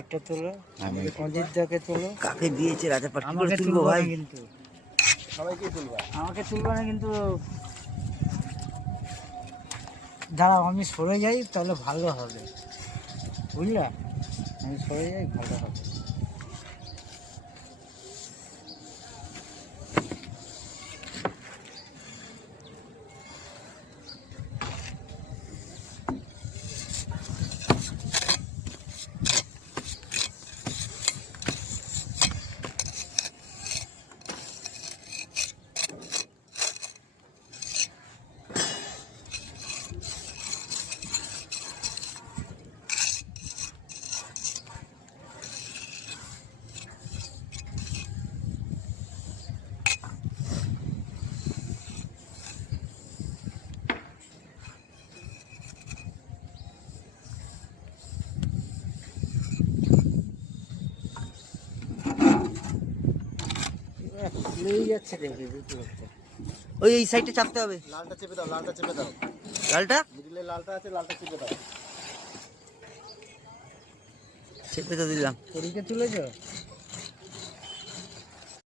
এটা তোলো, অজিতদাকে তোলো। কাকে দিয়েছে রাজাপাট? কি করে আমাকে তুলবো তুলবো ভাই? না কিন্তু, সবাইকে তুলবা। আমাকে তুলবো না কিন্তু। দাঁড়াও আমি সরে যাই, তাহলে ভালো হবে, বুঝলা? আমি সরে যাই, ভালো হবে। খুলেই যাচ্ছে, দেখি বুঝতে পারছো? ওই এই সাইডে চাপতে হবে। লালটা চেপে দাও, লালটা চেপে দাও। লালটা মিডিলে লালটা আছে, লালটা চেপে দাও। চেপে তো দিলাম। পরীকে তুলেছো?